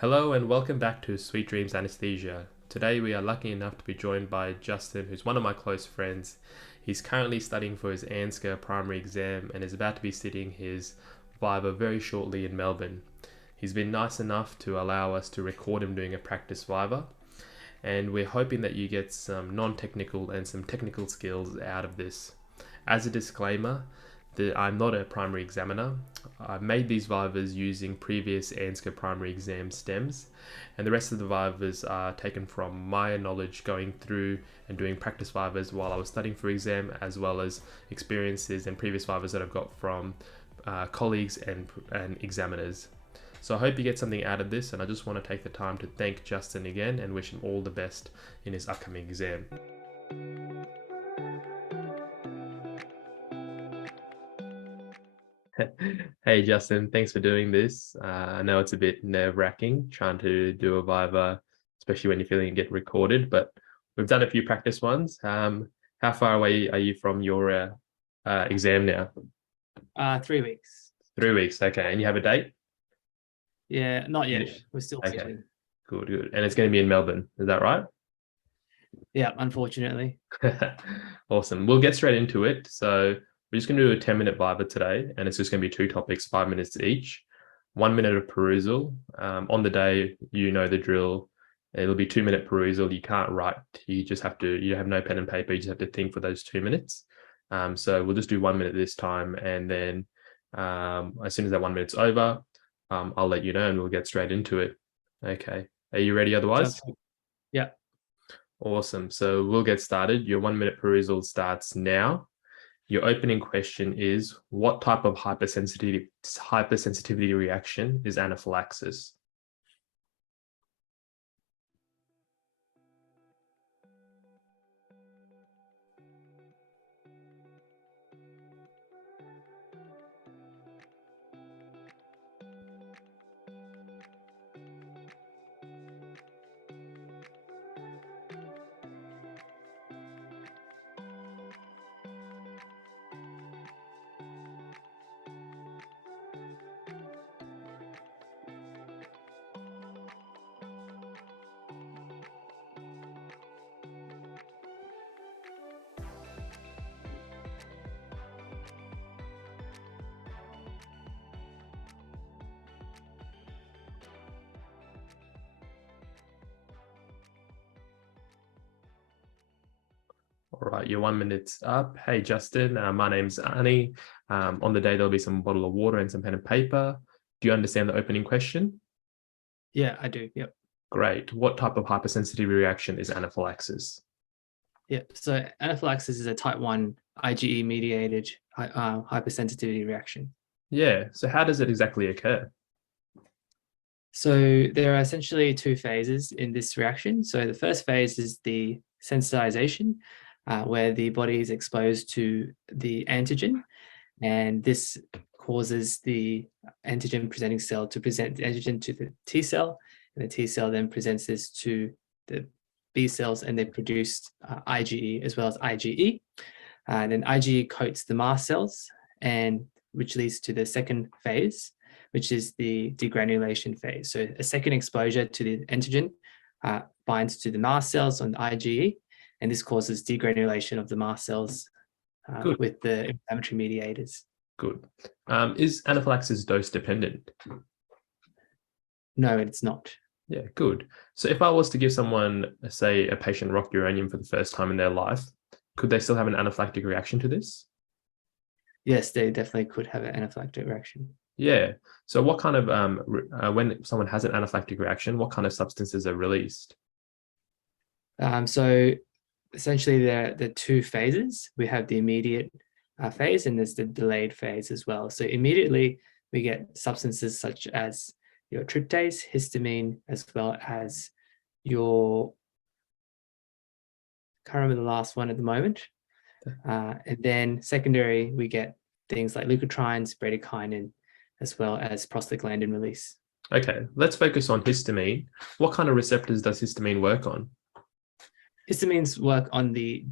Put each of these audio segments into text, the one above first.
Hello and welcome back to Sweet Dreams Anesthesia. Today we are lucky enough to be joined by Justin, who's one of my close friends. He's currently studying for his ANSCA primary exam and is about to be sitting his Viva very shortly in Melbourne. He's been nice enough to allow us to record him doing a practice Viva, and we're hoping that you get some non-technical and some technical skills out of this. As a disclaimer, I'm not a primary examiner. I've made these Vivas using previous ANSCA primary exam stems, and the rest of the Vivas are taken from my knowledge going through and doing practice Vivas while I was studying for exam, as well as experiences and previous Vivas that I've got from colleagues and examiners. So I hope you get something out of this, and I just want to take the time to thank Justin again and wish him all the best in his upcoming exam. Hey Justin, thanks for doing this. I know it's a bit nerve-wracking trying to do a Viva, especially when you're feeling it get recorded, but we've done a few practice ones. How far away are you from your exam now? 3 weeks. 3 weeks, okay. And you have a date? Yeah, not yet. Yeah. We're still Okay, sitting. good. And it's going to be in Melbourne, is that right? Yeah, unfortunately. Awesome. We'll get straight into it. So we're just going to do a 10-minute Viva today, and it's just going to be two topics, 5 minutes each. 1 minute of perusal. On the day, you know the drill. It'll be 2-minute perusal. You can't write. You have no pen and paper. You just have to think for those 2 minutes. So we'll just do 1 minute this time, and then as soon as that 1 minute's over, I'll let you know, and we'll get straight into it. Okay. Are you ready otherwise? Yeah. Awesome. So we'll get started. Your 1 minute perusal starts now. Your opening question is, what type of hypersensitivity reaction is anaphylaxis? All right, your 1 minute's up. Hey, Justin, my name's Ani. On the day, there'll be some bottle of water and some pen and paper. Do you understand the opening question? Yeah, I do. Yep. Great. What type of hypersensitivity reaction is anaphylaxis? Yep. So anaphylaxis is a type 1 IgE mediated hypersensitivity reaction. Yeah. So how does it exactly occur? So there are essentially two phases in this reaction. So the first phase is the sensitization, where the body is exposed to the antigen, and this causes the antigen presenting cell to present the antigen to the T cell, and the T cell then presents this to the B cells, and they produce IgE as well as IgE. And then IgE coats the mast cells, and which leads to the second phase, which is the degranulation phase. So a second exposure to the antigen binds to the mast cells on the IgE, and this causes degranulation of the mast cells with the inflammatory mediators. Good. Is anaphylaxis dose dependent? No, it's not. Yeah, good. So if I was to give someone, say, a patient rock uranium for the first time in their life, could they still have an anaphylactic reaction to this? Yes, they definitely could have an anaphylactic reaction. Yeah. So what kind of, when someone has an anaphylactic reaction, what kind of substances are released? So essentially there are two phases. We have the immediate phase, and there's the delayed phase as well. So immediately we get substances such as your tryptase, histamine, as well as your, can't remember the last one at the moment. And then secondary, we get things like leukotrienes, bradykinin, as well as prostaglandin release. Okay, let's focus on histamine. What kind of receptors does histamine work on? Histamines work on the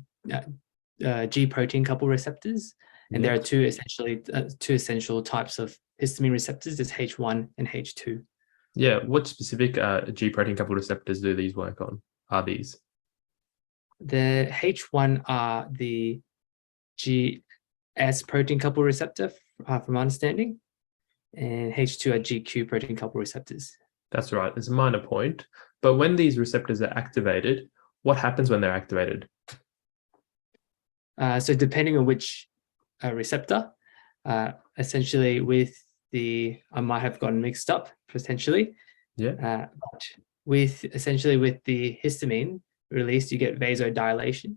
G protein couple receptors, and there are two essential types of histamine receptors. There's H1 and H2. Yeah, what specific G protein coupled receptors do these work on? Are these? The H1 are the GS protein coupled receptor, from my understanding, and H2 are GQ protein coupled receptors. That's right. It's a minor point. But when these receptors are activated, what happens when they're activated? So depending on which receptor, essentially with I might have gotten mixed up potentially. Yeah. But with the histamine released, you get vasodilation,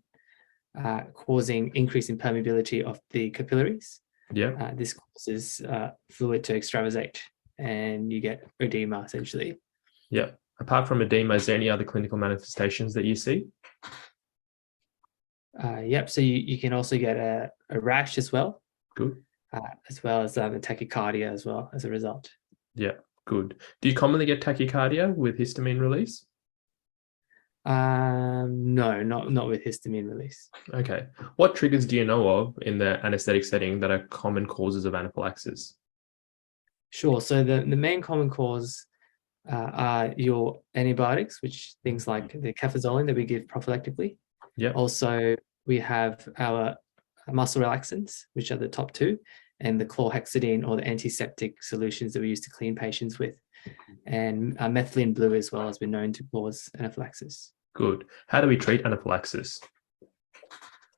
causing increase in permeability of the capillaries. Yeah. This causes fluid to extravasate, and you get edema essentially. Yeah. Apart from edema, is there any other clinical manifestations that you see? Yep. So you can also get a rash as well. Good. As well as the tachycardia as well as a result. Yeah. Good. Do you commonly get tachycardia with histamine release? No, not with histamine release. Okay. What triggers do you know of in the anesthetic setting that are common causes of anaphylaxis? Sure. So the main common cause are your antibiotics, which things like the cefazolin that we give prophylactically. Yeah. Also, we have our muscle relaxants, which are the top two, and the chlorhexidine or the antiseptic solutions that we use to clean patients with, and methylene blue as well has been known to cause anaphylaxis. Good. How do we treat anaphylaxis?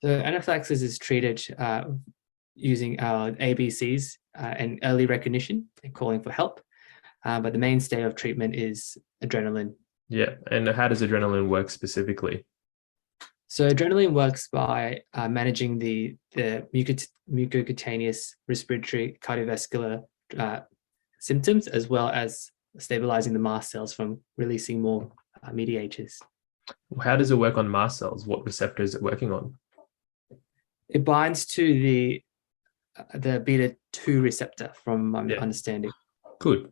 So anaphylaxis is treated using our ABCs and early recognition and calling for help. But the mainstay of treatment is adrenaline. Yeah. And how does adrenaline work specifically? So adrenaline works by managing the mucocutaneous respiratory cardiovascular symptoms, as well as stabilizing the mast cells from releasing more mediators. How does it work on mast cells? What receptor is it working on? It binds to the beta 2 receptor, from my understanding. Good.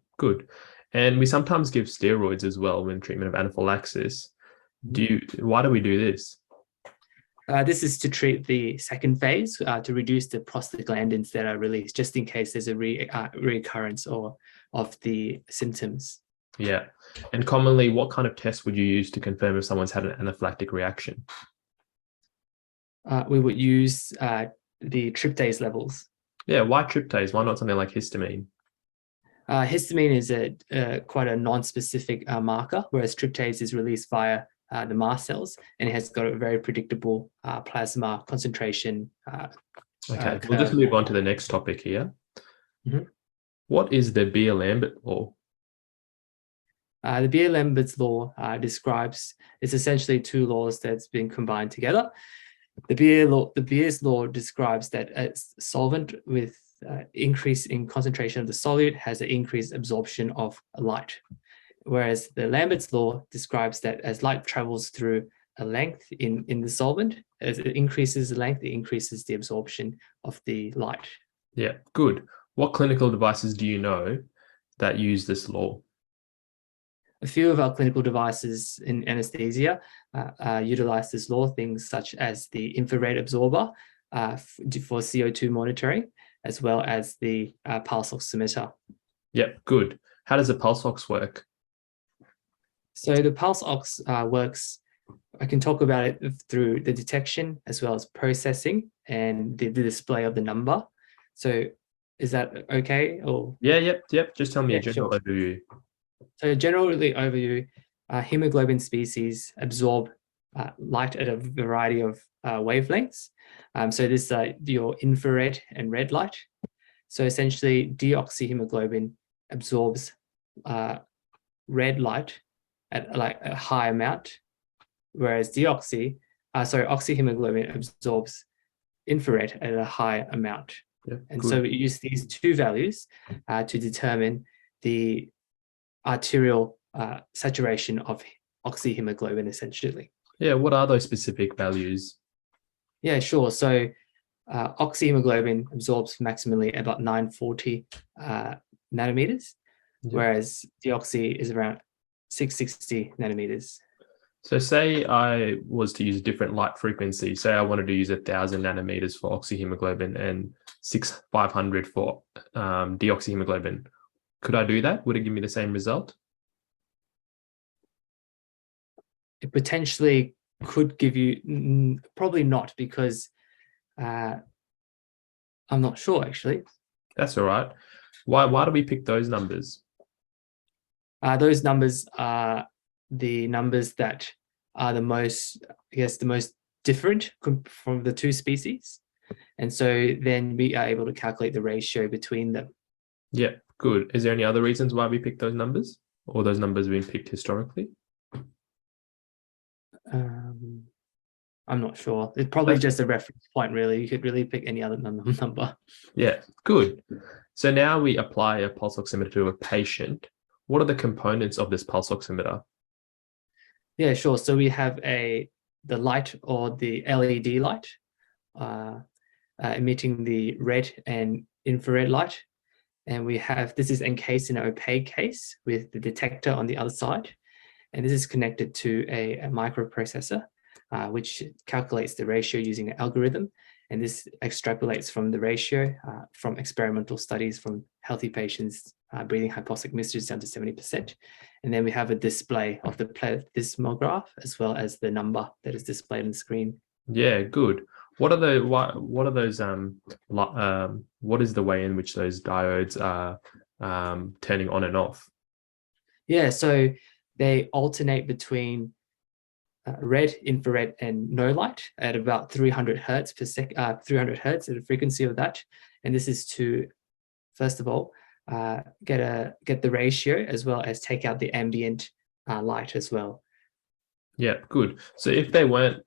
And we sometimes give steroids as well in treatment of anaphylaxis. Why do we do this? This is to treat the second phase, to reduce the prostaglandins that are released, just in case there's a recurrence of the symptoms. Yeah. And commonly, what kind of test would you use to confirm if someone's had an anaphylactic reaction? We would use the tryptase levels. Yeah, why tryptase? Why not something like histamine? Histamine is quite a non-specific marker, whereas tryptase is released via the mast cells, and it has got a very predictable plasma concentration. Okay, we'll just move on to the next topic here. Mm-hmm. What is the BLM Bits law? The BLM Bits law it's essentially two laws that's been combined together. The Beer's law describes that a solvent with increase in concentration of the solute has an increased absorption of light, whereas the Lambert's law describes that as light travels through a length in the solvent, as it increases the length, it increases the absorption of the light. Yeah, good. What clinical devices do you know that use this law? A few of our clinical devices in anesthesia utilize this law, things such as the infrared absorber for CO2 monitoring, as well as the pulse oximeter. Yep, good. How does a pulse ox work? So the pulse ox works, I can talk about it through the detection as well as processing and the display of the number. So is that okay? Or Yep. Just tell me a general sure. overview. So generally overview, hemoglobin species absorb light at a variety of wavelengths. So this is your infrared and red light. So essentially deoxyhemoglobin absorbs red light at like a high amount, whereas oxyhemoglobin absorbs infrared at a high amount. Yeah, and good. so we use these two values to determine the arterial saturation of oxyhemoglobin, essentially. Yeah, what are those specific values? Yeah, sure. So oxyhemoglobin absorbs maximally about 940 nanometers, whereas deoxy is around 660 nanometers. So say I was to use a different light frequency, say I wanted to use 1,000 nanometers for oxyhemoglobin and 500 for deoxyhemoglobin. Could I do that? Would it give me the same result? it potentially could give you, probably not, because I'm not sure actually. That's all right. Why do we pick those numbers? Those numbers are the numbers that are the most, I guess, the most different from the two species. And so then we are able to calculate the ratio between them. Yeah, good. Is there any other reasons why we pick those numbers, or those numbers being picked historically? I'm not sure. It's probably just a reference point, really. You could really pick any other number. Yeah, good. So now we apply a pulse oximeter to a patient. What are the components of this pulse oximeter? Yeah, sure. So we have the light, or the LED light, emitting the red and infrared light. And we have, this is encased in an opaque case with the detector on the other side. And this is connected to a microprocessor, which calculates the ratio using an algorithm. And this extrapolates from the ratio from experimental studies from healthy patients breathing hypoxic misuse down to 70%. And then we have a display of the plethysmograph, as well as the number that is displayed on the screen. Yeah, good. What are those what is the way in which those diodes are turning on and off? Yeah, so they alternate between red, infrared, and no light at about 300 hertz per 300 hertz at a frequency of that. And this is to, first of all, get the ratio, as well as take out the ambient light as well. Yeah, good. So if they weren't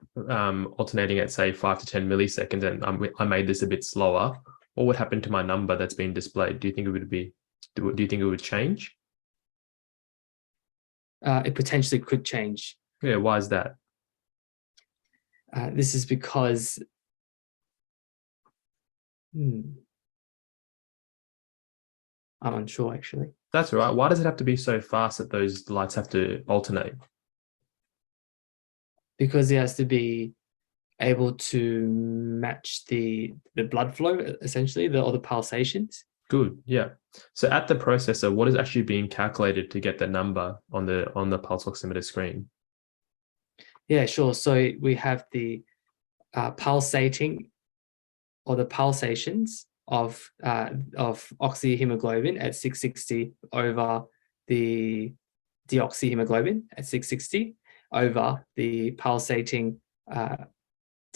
alternating at, say, 5 to 10 milliseconds, and I made this a bit slower, what would happen to my number that's being displayed? Do you think it would be? Do you think it would change? It potentially could change. Yeah, why is that? This is because I'm unsure actually. That's all right. Why does it have to be so fast that those lights have to alternate? Because it has to be able to match the blood flow, essentially, or the pulsations. Good. Yeah. So at the processor, what is actually being calculated to get the number on the pulse oximeter screen? Yeah, sure. So we have the pulsating, or the pulsations of oxyhemoglobin at 660 over the deoxyhemoglobin at 660 over the pulsating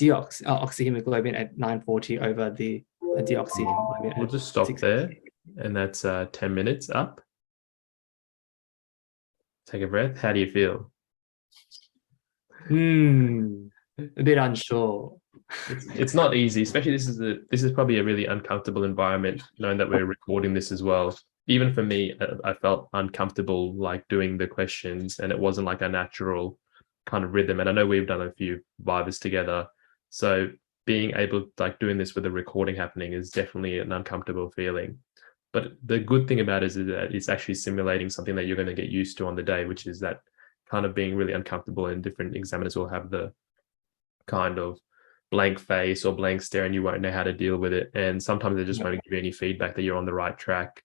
oxyhemoglobin at 940 over the deoxyhemoglobin. We'll just stop there, and that's 10 minutes up. Take a breath. How do you feel? A bit unsure. It's not easy, especially this is probably a really uncomfortable environment, knowing that we're recording this as well. Even for me, I felt uncomfortable like doing the questions, and it wasn't like a natural kind of rhythm. And I know we've done a few Vivas together, so being able like doing this with a recording happening is definitely an uncomfortable feeling. But the good thing about it is that it's actually simulating something that you're going to get used to on the day, which is that kind of being really uncomfortable, and different examiners will have the kind of blank face or blank stare, and you won't know how to deal with it. And sometimes they just won't give you any feedback that you're on the right track.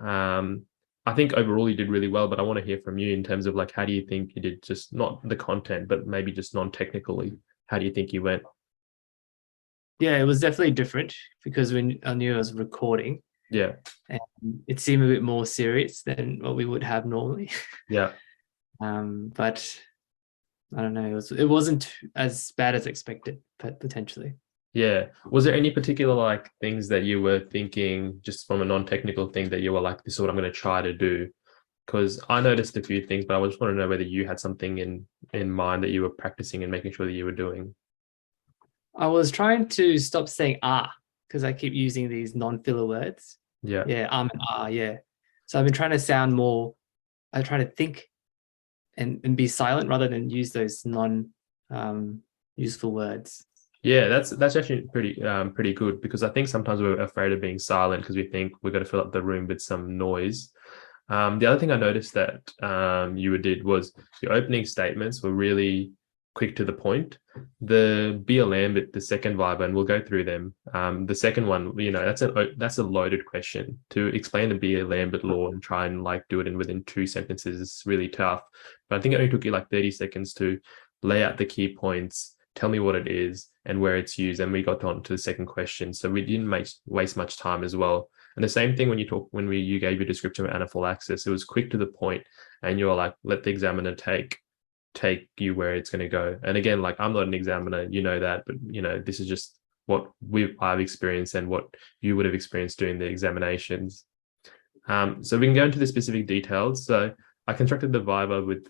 I think overall you did really well, but I want to hear from you in terms of like, how do you think you did, just not the content, but maybe just non-technically, how do you think you went? Yeah, it was definitely different, because when I knew I was recording, Yeah. and it seemed a bit more serious than what we would have normally. Yeah. But I don't know, it wasn't as bad as expected, but potentially. Yeah. Was there any particular like things that you were thinking, just from a non-technical thing, that you were like, this is what I'm going to try to do? Because I noticed a few things, but I just want to know whether you had something in mind that you were practicing and making sure that you were doing. I was trying to stop saying because I keep using these non-filler words. Yeah. Yeah, and yeah. So I've been trying to sound more, I try to think and be silent rather than use those useful words. Yeah, that's actually pretty good, because I think sometimes we're afraid of being silent because we think we've got to fill up the room with some noise. The other thing I noticed that you did was your opening statements were really quick to the point. The BLM bit, the second Viva, and we'll go through them. The second one, that's a loaded question. To explain the BLM bit law and try and like do it in within 2 sentences is really tough. but I think it only took you like 30 seconds to lay out the key points, tell me what it is and where it's used, and we got on to the second question. So we didn't waste much time as well. And the same thing when you gave your description of anaphylaxis, it was quick to the point, and you're like, let the examiner take you where it's going to go. And again, like, I'm not an examiner, you know that, but you know, this is just what I've experienced and what you would have experienced during the examinations. So we can go into the specific details. So I constructed the Viva with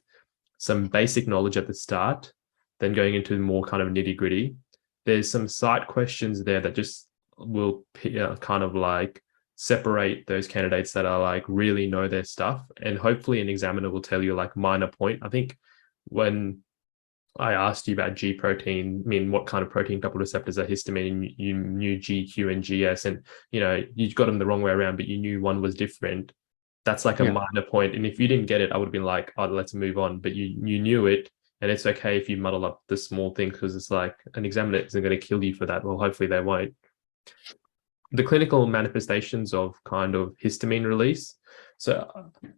some basic knowledge at the start, then going into more kind of nitty gritty. There's some side questions there that just will kind of like separate those candidates that are like really know their stuff, and hopefully an examiner will tell you like minor point. I think when I asked you about G protein, I mean, what kind of protein coupled receptors are histamine, you knew GQ and GS, and you know, you got them the wrong way around, but you knew one was different. That's like a minor point. And if you didn't get it, I would have been like, oh, let's move on. But you knew it, and it's okay if you muddle up the small thing, because it's like an examiner isn't going to kill you for that. Well, hopefully they won't. The clinical manifestations of kind of histamine release. So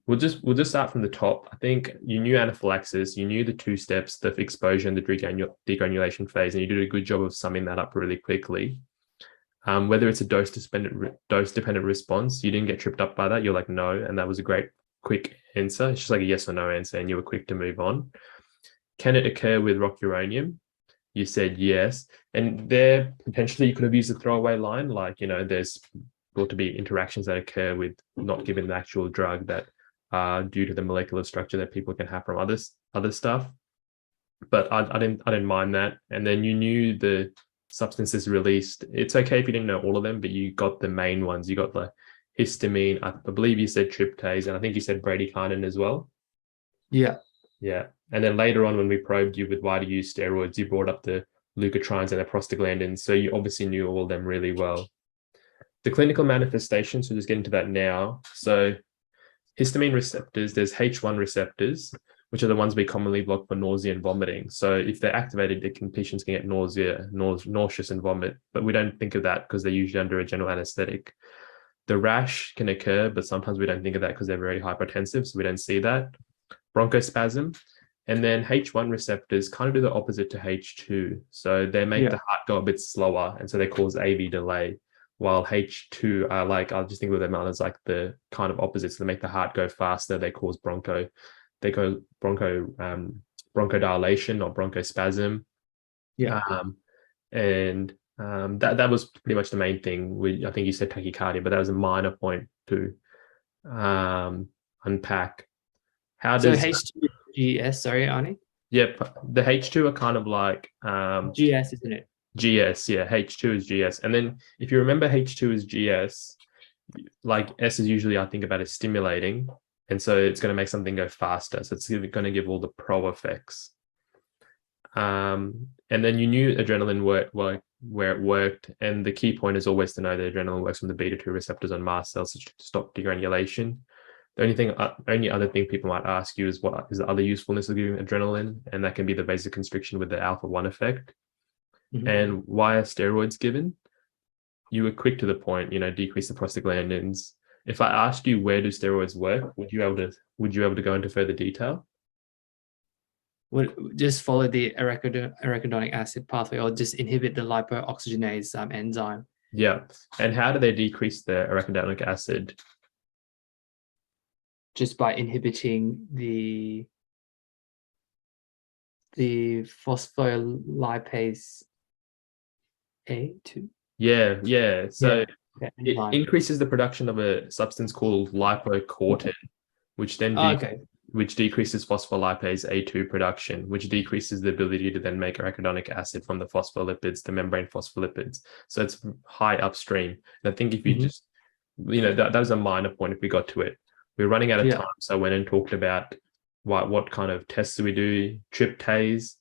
we'll just start from the top. I think you knew anaphylaxis, you knew the 2 steps, the exposure and the degranulation phase, and you did a good job of summing that up really quickly. Whether it's a dose-dependent response, you didn't get tripped up by that. You're like, no, and that was a great quick answer. It's just like a yes or no answer, and you were quick to move on. Can it occur with rocuronium? You said yes, and there potentially you could have used a throwaway line, like, you know, there's thought to be interactions that occur with not giving the actual drug that are due to the molecular structure that people can have from other stuff. But I didn't mind that. And then you knew the substances released. It's okay if you didn't know all of them, but you got the main ones. You got the histamine. I believe you said tryptase, and I think you said bradykinin as well. Yeah. And then later on, when we probed you with why to use steroids, you brought up the leukotrienes and the prostaglandins. So you obviously knew all of them really well. The clinical manifestations, so just get into that now. So histamine receptors, there's H1 receptors, which are the ones we commonly block for nausea and vomiting. So if they're activated, patients can get nauseous and vomit, but we don't think of that because they're usually under a general anesthetic. The rash can occur, but sometimes we don't think of that because they're very hypertensive, so we don't see that. Bronchospasm. And then H1 receptors kind of do the opposite to H2. So they make the heart go a bit slower, and so they cause AV delay. While H2 are like, I'll just think of them as like the kind of opposites. They make the heart go faster. They cause bronchodilation or bronchospasm. That was pretty much the main thing. I think you said tachycardia, but that was a minor point to unpack. How does H2 GS? Sorry, Arnie. Yep, the H2 are kind of like GS, isn't it? GS, yeah. H2 is GS, and then if you remember, H2 is GS. Like S is usually, I think about, as stimulating, and so it's going to make something go faster. So it's going to give all the pro effects. And then you knew adrenaline worked where it worked, and the key point is always to know that adrenaline works from the beta-2 receptors on mast cells to stop degranulation. The only other thing people might ask you is what is the other usefulness of giving adrenaline, and that can be the vasoconstriction with the alpha-1 effect. And why are steroids given? You were quick to the point, you know, decrease the prostaglandins. If I asked you where do steroids work, would you able to go into further detail? Would just follow the arachidonic acid pathway, or just inhibit the lipooxygenase enzyme? Yeah. And how do they decrease the arachidonic acid? Just by inhibiting the phospholipase A2. Yeah. So it increases the production of a substance called lipocortin, which then which decreases phospholipase A2 production, which decreases the ability to then make arachidonic acid from the phospholipids, the membrane phospholipids. So it's high upstream. And I think if you just, you know, that was a minor point if we got to it. We're running out of time, so I went and talked about what kind of tests do we do. Tryptase.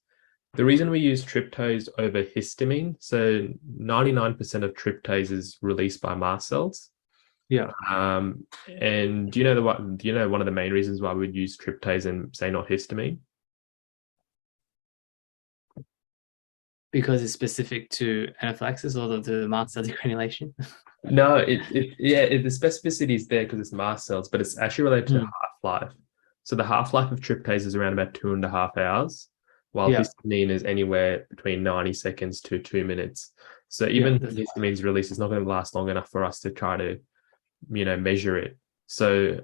The reason we use tryptase over histamine, so 99% of tryptase is released by mast cells. And do you know one of the main reasons why we'd use tryptase and say not histamine? Because it's specific to anaphylaxis or the mast cell degranulation? No, the specificity is there because it's mast cells, but it's actually related to half-life. So the half-life of tryptase is around about 2.5 hours, while Yeah. histamine is anywhere between 90 seconds to 2 minutes. So Yeah. even histamine's release is not going to last long enough for us to try to, measure it. So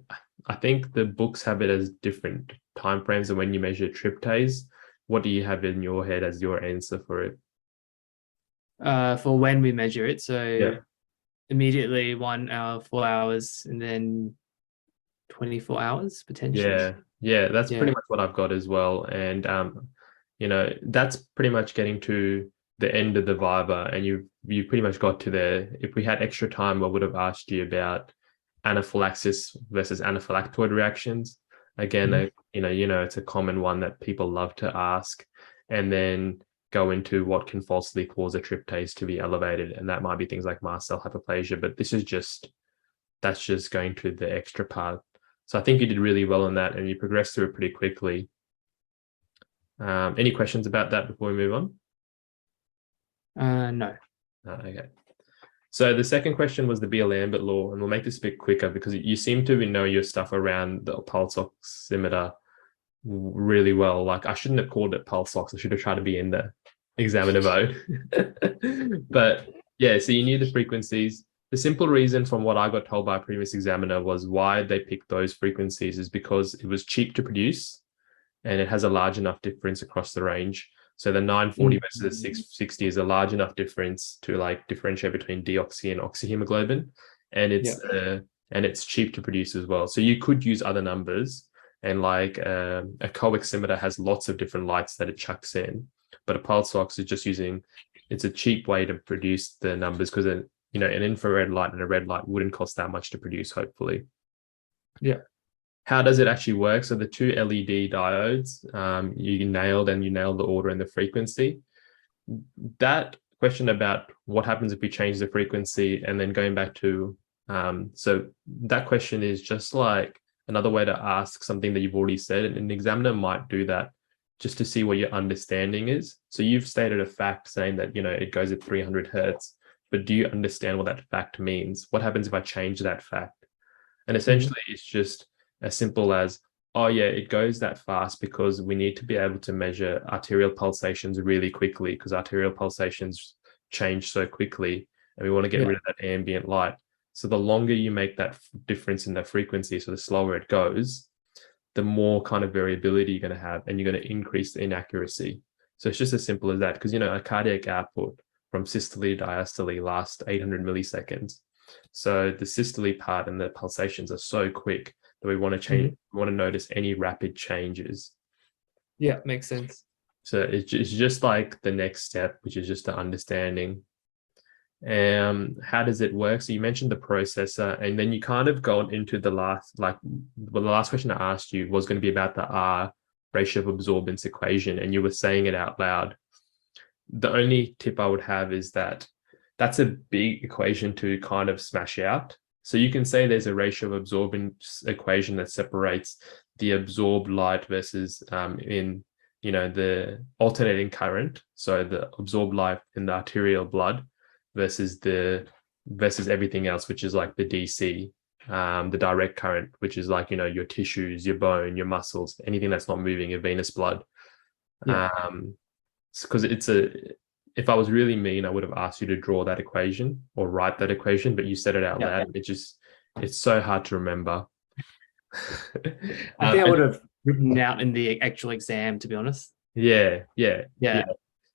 I think the books have it as different timeframes of when you measure tryptase. What do you have in your head as your answer for it? For when we measure it. So Yeah. immediately 1 hour, 4 hours, and then 24 hours potentially. Yeah, that's Yeah. pretty much what I've got as well. And that's pretty much getting to the end of the Viva, and you pretty much got to there. If we had extra time, I would have asked you about anaphylaxis versus anaphylactoid reactions. Again, Mhm. it's a common one that people love to ask, and then go into what can falsely cause a tryptase to be elevated, and that might be things like mast cell hyperplasia. But that's just going to the extra part. So I think you did really well on that, and you progressed through it pretty quickly. Any questions about that before we move on? No. Okay. So the second question was the BLM Bit law, and we'll make this a bit quicker because you seem to know your stuff around the pulse oximeter really well. Like, I shouldn't have called it pulse ox. I should have tried to be in the examiner mode. But yeah, so you knew the frequencies. The simple reason from what I got told by a previous examiner was why they picked those frequencies is because it was cheap to produce and it has a large enough difference across the range. So the 940 versus the 660 is a large enough difference to like differentiate between deoxy and oxyhemoglobin, and it's cheap to produce as well. So you could use other numbers, and like a co-oximeter has lots of different lights that it chucks in, but a pulse ox is just it's a cheap way to produce the numbers because an infrared light and a red light wouldn't cost that much to produce, hopefully. Yeah. How does it actually work? So the two LED diodes, you nailed the order and the frequency. That question about what happens if we change the frequency, and then going back to, so that question is just like another way to ask something that you've already said, and an examiner might do that just to see what your understanding is. So you've stated a fact saying that, it goes at 300 Hertz, but do you understand what that fact means? What happens if I change that fact? And essentially, it's just as simple as, oh yeah, it goes that fast because we need to be able to measure arterial pulsations really quickly, because arterial pulsations change so quickly, and we want to get rid of that ambient light. So the longer you make that difference in the frequency, so the slower it goes, the more kind of variability you're going to have, and you're going to increase the inaccuracy. So it's just as simple as that, because a cardiac output from systole to diastole lasts 800 milliseconds. So the systole part and the pulsations are so quick that we want to change. We want to notice any rapid changes. Yeah, makes sense. So it's just like the next step, which is just the understanding. How does it work? So you mentioned the processor, and then you kind of gone into the last question I asked you was going to be about the R ratio of absorbance equation, and you were saying it out loud. The only tip I would have is that that's a big equation to kind of smash out. So you can say there's a ratio of absorbance equation that separates the absorbed light versus the alternating current. So the absorbed light in the arterial blood versus everything else, which is like the DC, the direct current, which is like, your tissues, your bone, your muscles, anything that's not moving, your venous blood. Yeah. Because if I was really mean, I would have asked you to draw that equation or write that equation, but you said it out loud. It's so hard to remember. I think I would have written out in the actual exam, to be honest. Yeah. Yeah.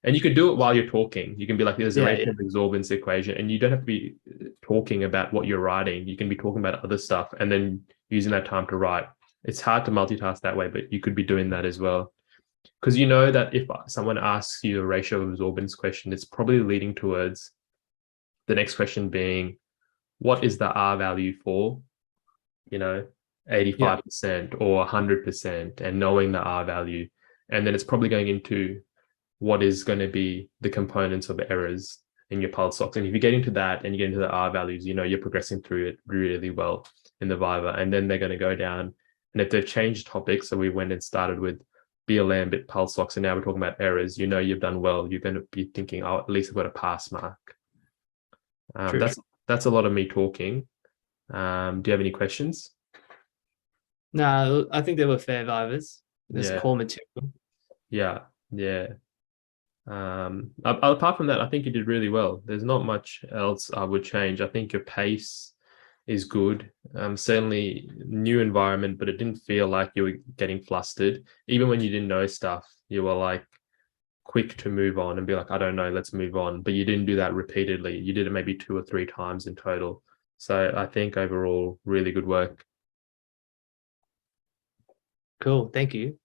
And you could do it while you're talking. You can be like, there's a ratio Yeah. of absorbance equation, and you don't have to be talking about what you're writing. You can be talking about other stuff and then using that time to write. It's hard to multitask that way, but you could be doing that as well. Because you know that if someone asks you a ratio of absorbance question, it's probably leading towards the next question being, what is the R value for, 85% or 100%, and knowing the R value. And then it's probably going into what is going to be the components of errors in your pulse ox. And if you get into that and you get into the R values, you're progressing through it really well in the Viva. And then they're going to go down. And if they've changed topics, so we went and started with BLM Bit pulse ox, and now we're talking about errors, you've done well. You're going to be thinking, oh, at least I've got a pass mark. That's a lot of me talking. Do you have any questions? No, I think there were fair Vivas. There's Yeah, core material. yeah, yeah. Apart from that, I think you did really well. There's not much else I would change. I think your pace is good. Certainly new environment, but it didn't feel like you were getting flustered. Even when you didn't know stuff, you were like quick to move on and be like, I don't know, let's move on. But you didn't do that repeatedly. You did it maybe 2 or 3 times in total. So I think overall, really good work. Cool. Thank you.